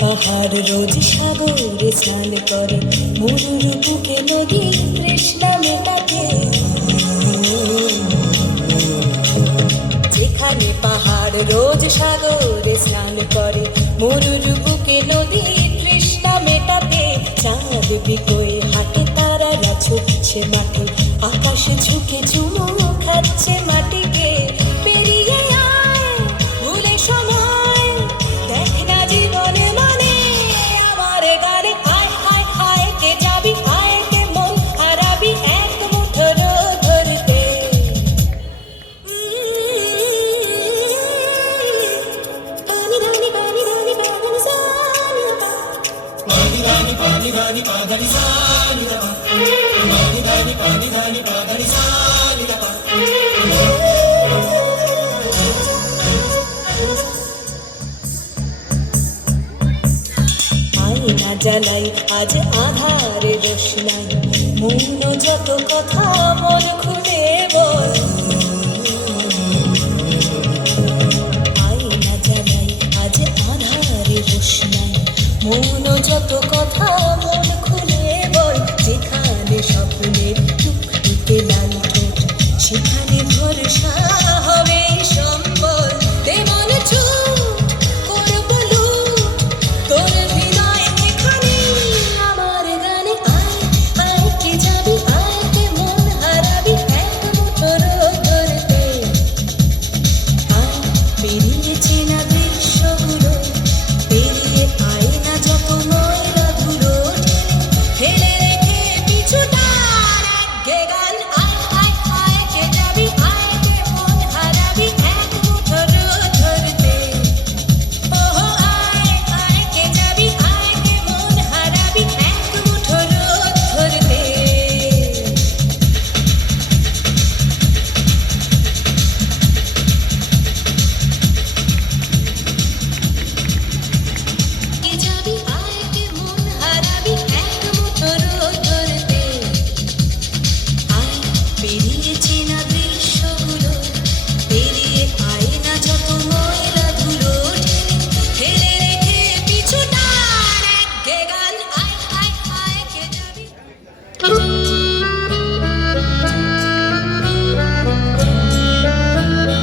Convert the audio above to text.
পাহাড় রোজ সাগরে স্নান করে, মরুর বুকে নদী তৃষ্ণা মেটাতে। যেখানে পাহাড় রোজ সাগরে স্নান করে, মরুর বুকে নদী তৃষ্ণা মেটাতে। চাঁদ বিকোয়ে হাঁটে, তারারা ছুটছে মাঠে, আকাশে ঝুঁকে চুমু খাচ্ছে মাটিকে। পেরিয়ে আয় ভুলে সময়, দেখ না জীবনে মানে আমার গানে। আয় হায় হায় কে যাবি, আয় কে মন হারাবি এক মুঠো ধরতে। পানি ধানি পানি ধানি পানি সানি পা, পানি ধানি পানি ধানি পানি সানি পা, পানি ধানি পানি ধানি পানি সানি পা। আয়না জ্বালাই আজ আধারে রোশনাই, মৌন যত কথা মন খুলে